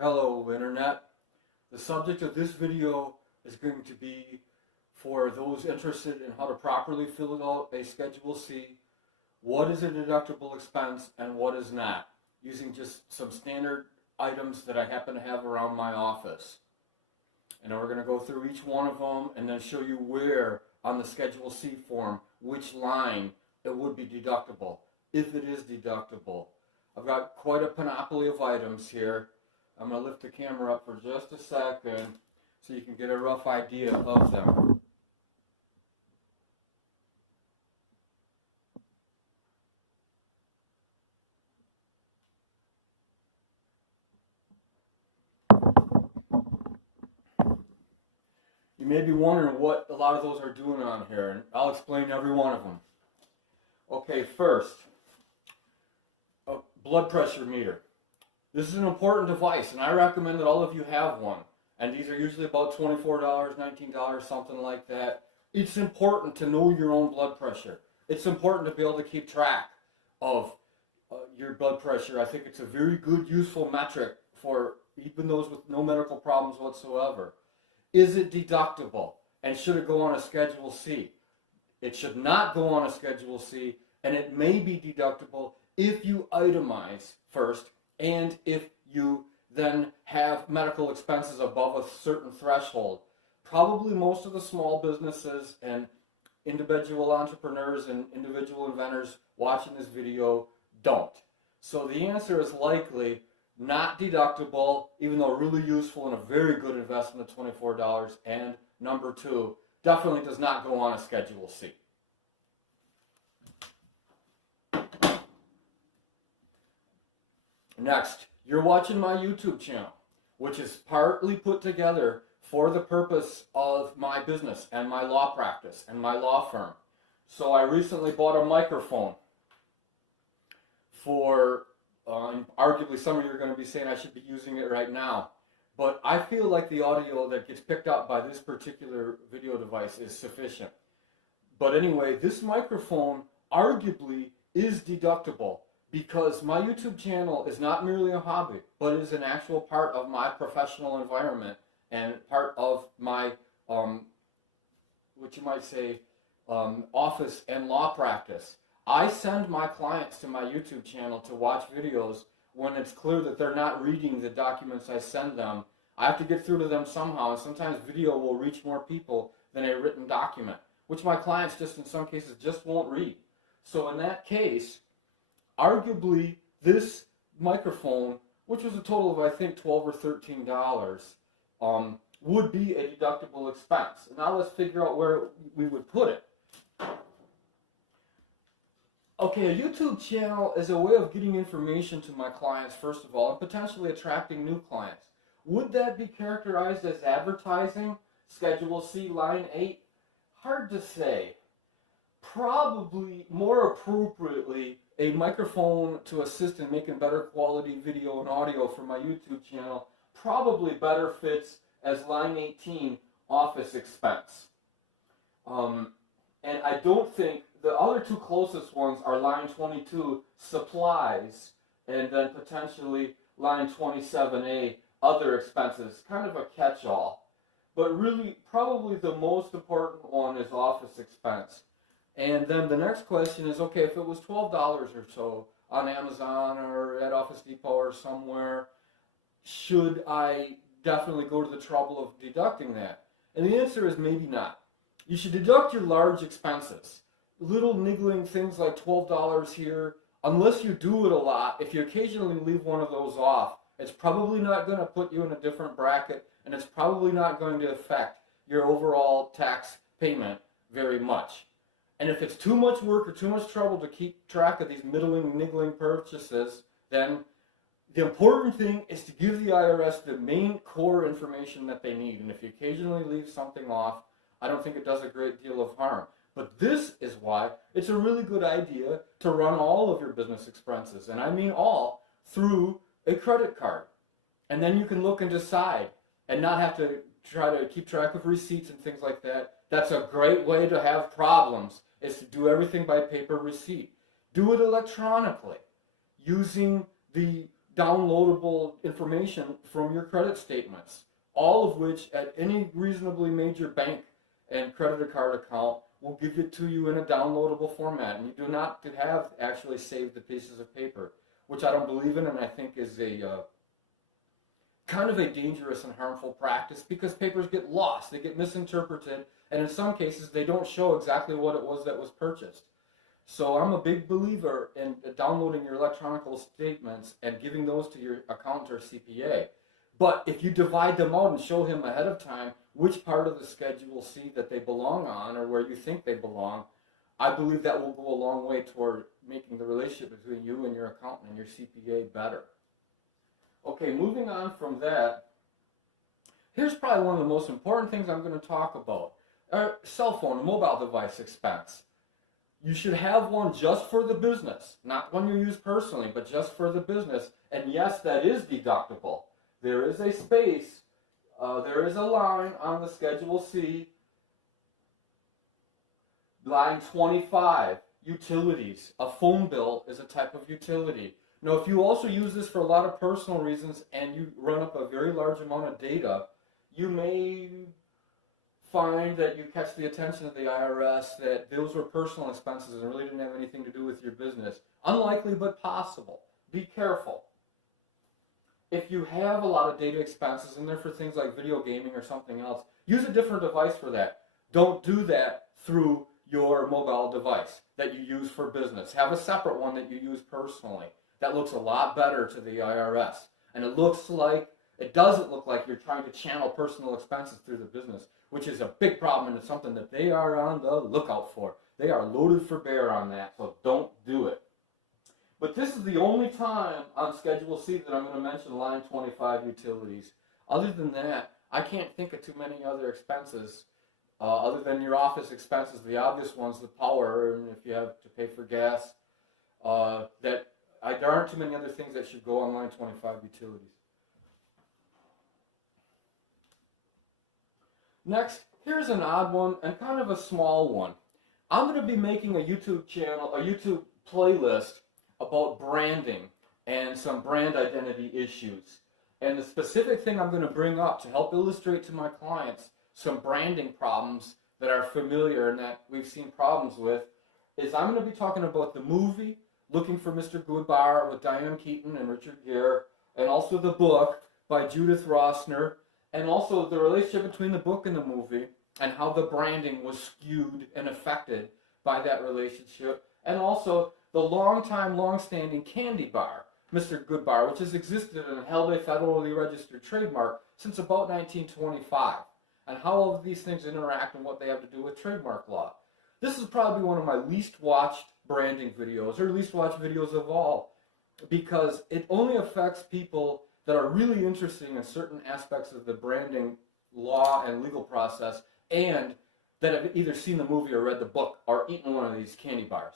Hello Internet. The subject of this video is going to be for those interested in how to properly fill out a Schedule C, what is a deductible expense and what is not, using just some standard items that I happen to have around my office. And then we're going to go through each one of them and then show you where on the Schedule C form, which line it would be deductible, if it is deductible. I've got quite a panoply of items here. I'm going to lift the camera up for just a second so you can get a rough idea of them. You may be wondering what a lot of those are doing on here, and I'll explain every one of them. Okay, first, a blood pressure meter. This is an important device, and I recommend that all of you have one. And these are usually about $24, $19, something like that. It's important to know your own blood pressure. It's important to be able to keep track of your blood pressure. I think it's a very good, useful metric for even those with no medical problems whatsoever. Is it deductible? And should it go on a Schedule C? It should not go on a Schedule C, and it may be deductible if you itemize first, and if you then have medical expenses above a certain threshold. Probably most of the small businesses and individual entrepreneurs and individual inventors watching this video don't. So the answer is likely not deductible, even though really useful and a very good investment at $24. And number two, definitely does not go on a Schedule C. Next, you're watching my YouTube channel, which is partly put together for the purpose of my business and my law practice and my law firm. So I recently bought a microphone for, arguably some of you are going to be saying I should be using it right now, but I feel like the audio that gets picked up by this particular video device is sufficient. But anyway, this microphone arguably is deductible, because my YouTube channel is not merely a hobby, but is an actual part of my professional environment and part of my, what you might say, office and law practice. I send my clients to my YouTube channel to watch videos when it's clear that they're not reading the documents I send them. I have to get through to them somehow, and sometimes video will reach more people than a written document, which my clients just in some cases just won't read. So in that case, arguably, this microphone, which was a total of I think $12 or $13, would be a deductible expense. Now let's figure out where we would put it. Okay, a YouTube channel is a way of getting information to my clients, first of all, and potentially attracting new clients. Would that be characterized as advertising? Schedule C, line 8? Hard to say. Probably more appropriately, a microphone to assist in making better quality video and audio for my YouTube channel probably better fits as line 18, office expense. And I don't think the other two closest ones are line 22, supplies, and then potentially line 27A, other expenses, kind of a catch-all. But really, probably the most important one is office expense. And then the next question is, okay, if it was $12 or so on Amazon or at Office Depot or somewhere, should I definitely go to the trouble of deducting that? And the answer is maybe not. You should deduct your large expenses. Little niggling things like $12 here, unless you do it a lot, if you occasionally leave one of those off, it's probably not going to put you in a different bracket, and it's probably not going to affect your overall tax payment very much. And if it's too much work or too much trouble to keep track of these middling, niggling purchases, then the important thing is to give the IRS the main core information that they need. And if you occasionally leave something off, I don't think it does a great deal of harm. But this is why it's a really good idea to run all of your business expenses, and I mean all, through a credit card. And then you can look and decide and not have to try to keep track of receipts and things like that. That's a great way to have problems, is to do everything by paper receipt. Do it electronically using the downloadable information from your credit statements, all of which at any reasonably major bank and credit card account will give it to you in a downloadable format. And you do not have to actually save the pieces of paper, which I don't believe in, and I think is a kind of a dangerous and harmful practice, because papers get lost, they get misinterpreted, and in some cases they don't show exactly what it was that was purchased. So I'm a big believer in downloading your electronic statements and giving those to your accountant or CPA. But if you divide them out and show him ahead of time which part of the Schedule C that they belong on, or where you think they belong, I believe that will go a long way toward making the relationship between you and your accountant and your CPA better. Okay, moving on from that, here's probably one of the most important things I'm going to talk about. Cell phone, a mobile device expense. You should have one just for the business, not one you use personally, but just for the business. And yes, that is deductible. There is a space, there is a line on the Schedule C, line 25, utilities. A phone bill is a type of utility. Now, if you also use this for a lot of personal reasons and you run up a very large amount of data, you may find that you catch the attention of the IRS that those were personal expenses and really didn't have anything to do with your business. Unlikely, but possible. Be careful. If you have a lot of data expenses in there for things like video gaming or something else, use a different device for that. Don't do that through your mobile device that you use for business. Have a separate one that you use personally. That looks a lot better to the IRS. And it doesn't look like you're trying to channel personal expenses through the business, which is a big problem, and it's something that they are on the lookout for. They are loaded for bear on that, so don't do it. But this is the only time on Schedule C that I'm going to mention line 25 utilities. Other than that, I can't think of too many other expenses other than your office expenses, the obvious ones, the power, and if you have to pay for gas, there aren't too many other things that should go on line 25 utilities. Next, here's an odd one and kind of a small one. I'm going to be making a YouTube channel, a YouTube playlist about branding and some brand identity issues. And the specific thing I'm going to bring up to help illustrate to my clients some branding problems that are familiar and that we've seen problems with is I'm going to be talking about the movie Looking for Mr. Goodbar with Diane Keaton and Richard Gere, and also the book by Judith Rosner, and also the relationship between the book and the movie and how the branding was skewed and affected by that relationship, and also the long-standing candy bar, Mr. Goodbar, which has existed and held a federally registered trademark since about 1925, and how all of these things interact and what they have to do with trademark law. This is probably one of my least watched branding videos, or least watched videos of all, because it only affects people that are really interested in certain aspects of the branding law and legal process, and that have either seen the movie or read the book or eaten one of these candy bars,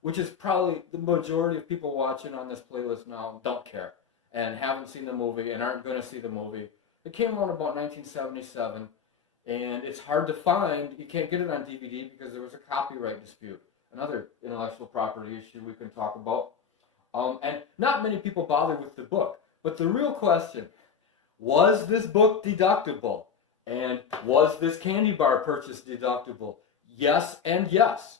which is probably the majority of people watching on this playlist now don't care and haven't seen the movie and aren't going to see the movie. It came out about 1977, and it's hard to find. You can't get it on DVD because there was a copyright dispute, another intellectual property issue we can talk about. And not many people bother with the book. But the real question, was this book deductible? And was this candy bar purchase deductible? Yes and yes.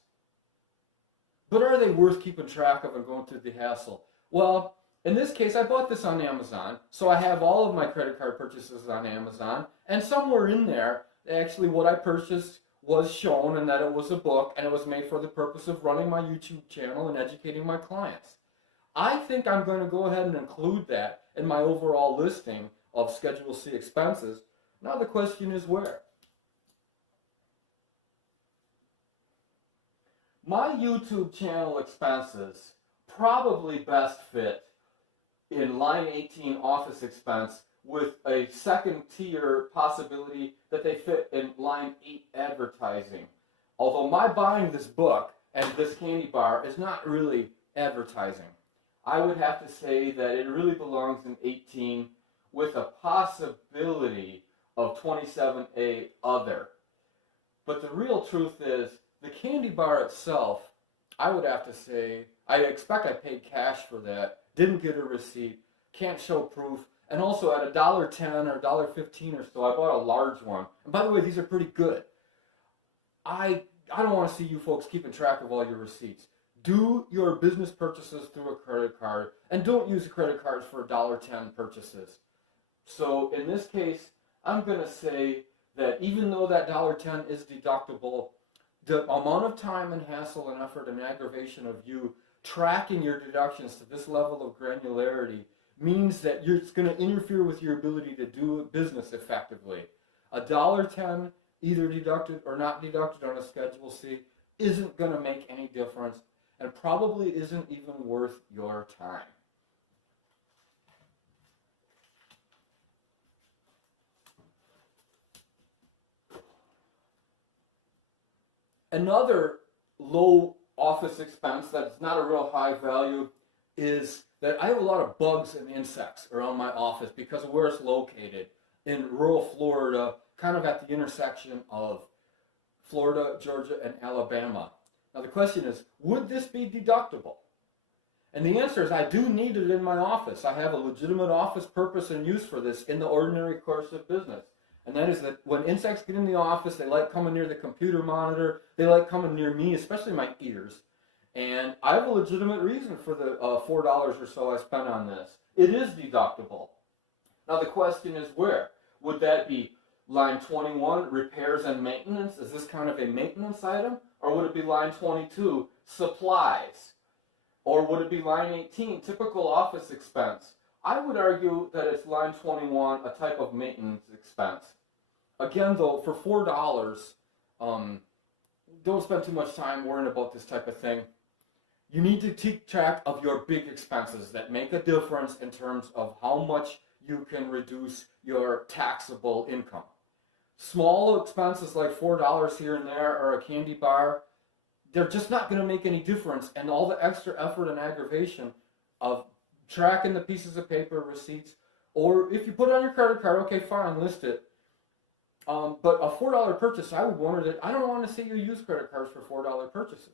But are they worth keeping track of and going through the hassle? Well, in this case, I bought this on Amazon, so I have all of my credit card purchases on Amazon, and somewhere in there, actually what I purchased was shown, and that it was a book, and it was made for the purpose of running my YouTube channel and educating my clients. I think I'm going to go ahead and include that in my overall listing of Schedule C expenses. Now the question is where? My YouTube channel expenses probably best fit in line 18 office expense, with a second tier possibility that they fit in line 8 advertising. Although my buying this book and this candy bar is not really advertising. I would have to say that it really belongs in 18 with a possibility of 27A other. But the real truth is, the candy bar itself, I would have to say, I expect I paid cash for that, didn't get a receipt, can't show proof. And also at $1.10 or $1.15 or so, I bought a large one. And by the way, these are pretty good. I don't want to see you folks keeping track of all your receipts. Do your business purchases through a credit card, and don't use credit cards for $1.10 purchases. So in this case, I'm going to say that even though that $1.10 is deductible, the amount of time and hassle and effort and aggravation of you tracking your deductions to this level of granularity means that it's going to interfere with your ability to do business effectively. $1.10 either deducted or not deducted on a Schedule C isn't going to make any difference and probably isn't even worth your time. Another low office expense that's not a real high value is that I have a lot of bugs and insects around my office because of where it's located in rural Florida, kind of at the intersection of Florida, Georgia, and Alabama. Now the question is, would this be deductible? And the answer is, I do need it in my office. I have a legitimate office purpose and use for this in the ordinary course of business. And that is that when insects get in the office, they like coming near the computer monitor, they like coming near me, especially my ears. And I have a legitimate reason for the $4 or so I spent on this. It is deductible. Now the question is where? Would that be line 21, repairs and maintenance? Is this kind of a maintenance item? Or would it be line 22, supplies? Or would it be line 18, typical office expense? I would argue that it's line 21, a type of maintenance expense. Again, though, for $4, don't spend too much time worrying about this type of thing. You need to keep track of your big expenses that make a difference in terms of how much you can reduce your taxable income. Small expenses like $4 here and there or a candy bar, they're just not going to make any difference. And all the extra effort and aggravation of tracking the pieces of paper, receipts, or if you put it on your credit card, okay, fine, list it. But a $4 purchase, I would wonder that I don't want to see you use credit cards for $4 purchases.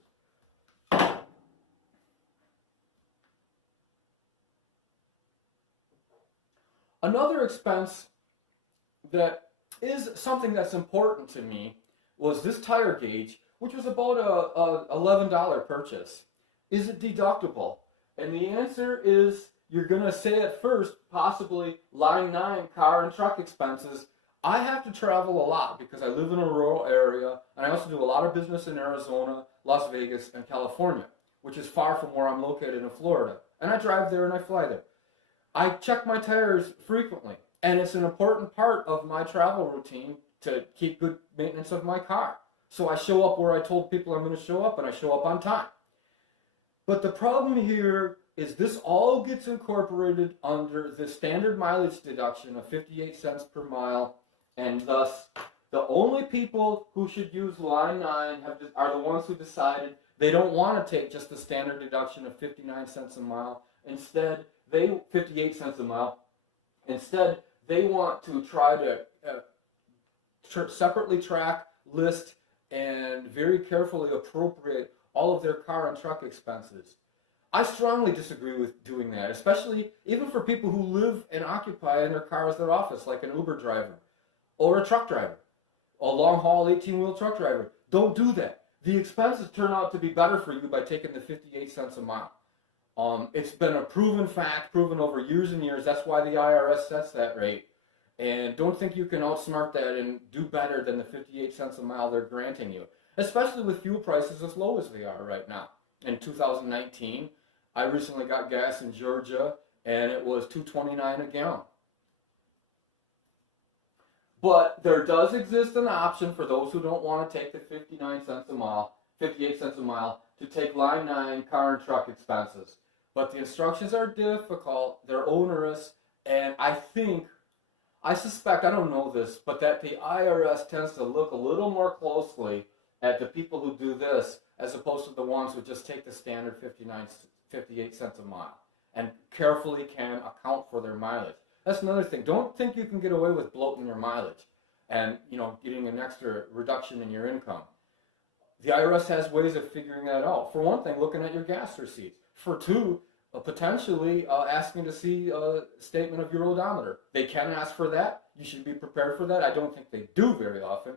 Another expense that is something that's important to me was this tire gauge, which was about a $11 purchase. Is it deductible? And the answer is, you're going to say at first, possibly line 9, car and truck expenses. I have to travel a lot because I live in a rural area, and I also do a lot of business in Arizona, Las Vegas, and California, which is far from where I'm located in Florida. And I drive there and I fly there. I check my tires frequently, and it's an important part of my travel routine to keep good maintenance of my car. So I show up where I told people I'm going to show up, and I show up on time. But the problem here is this all gets incorporated under the standard mileage deduction of 58 cents per mile, and thus the only people who should use line 9 are the ones who decided they don't want to take just the standard deduction of 59 cents a mile. Instead, 58 cents a mile. Instead, they want to try to separately track, list, and very carefully appropriate all of their car and truck expenses. I strongly disagree with doing that, especially even for people who live and occupy in their car as their office, like an Uber driver or a truck driver, a long-haul 18-wheel truck driver. Don't do that. The expenses turn out to be better for you by taking the 58 cents a mile. It's been a proven fact, proven over years and years. That's why the IRS sets that rate. And don't think you can outsmart that and do better than the 58 cents a mile they're granting you, especially with fuel prices as low as they are right now. In 2019, I recently got gas in Georgia, and it was $2.29 a gallon. But there does exist an option for those who don't want to take the 59 cents a mile, 58 cents a mile, to take line 9 car and truck expenses. But the instructions are difficult, they're onerous, and I suspect, I don't know this, but that the IRS tends to look a little more closely at the people who do this as opposed to the ones who just take the standard 58 cents a mile and carefully can account for their mileage. That's another thing. Don't think you can get away with bloating your mileage and getting an extra reduction in your income. The IRS has ways of figuring that out. For one thing, looking at your gas receipts. For two, potentially asking to see a statement of your odometer. They can ask for that. You should be prepared for that. I don't think they do very often,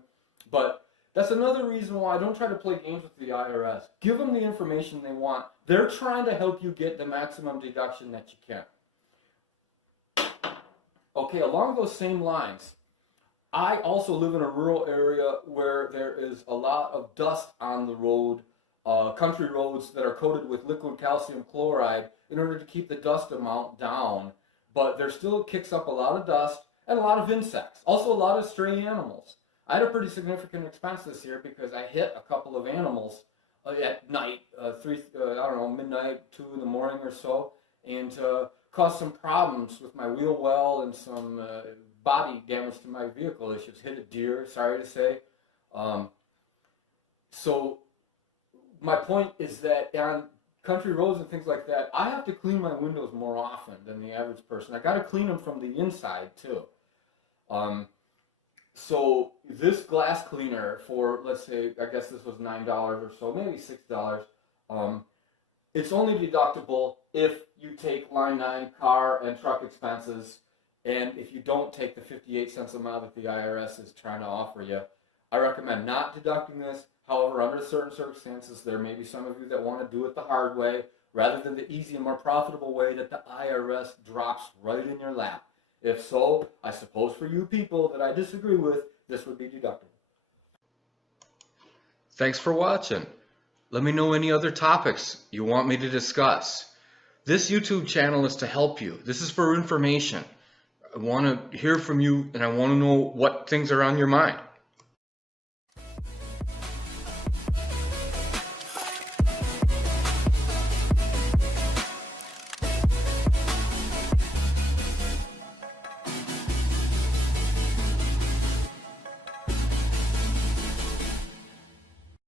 but that's another reason why I don't try to play games with the IRS. Give them the information they want. They're trying to help you get the maximum deduction that you can. Okay, along those same lines, I also live in a rural area where there is a lot of dust on the road, country roads that are coated with liquid calcium chloride in order to keep the dust amount down. But there still kicks up a lot of dust and a lot of insects. Also a lot of stray animals. I had a pretty significant expense this year because I hit a couple of animals at night, midnight, 2 in the morning or so, and caused some problems with my wheel well and some body damage to my vehicle issues. Hit a deer, sorry to say. So my point is that on country roads and things like that, I have to clean my windows more often than the average person. I got to clean them from the inside too. So this glass cleaner for, let's say, I guess this was $9 or so, maybe $6. It's only deductible if you take line 9 car and truck expenses, and if you don't take the 58 cents a mile that the IRS is trying to offer you. I recommend not deducting this. However, under certain circumstances, there may be some of you that want to do it the hard way rather than the easy and more profitable way that the IRS drops right in your lap. If so, I suppose for you people that I disagree with, this would be deductible. Thanks for watching. Let me know any other topics you want me to discuss. This YouTube channel is to help you. This is for information. I want to hear from you and I want to know what things are on your mind.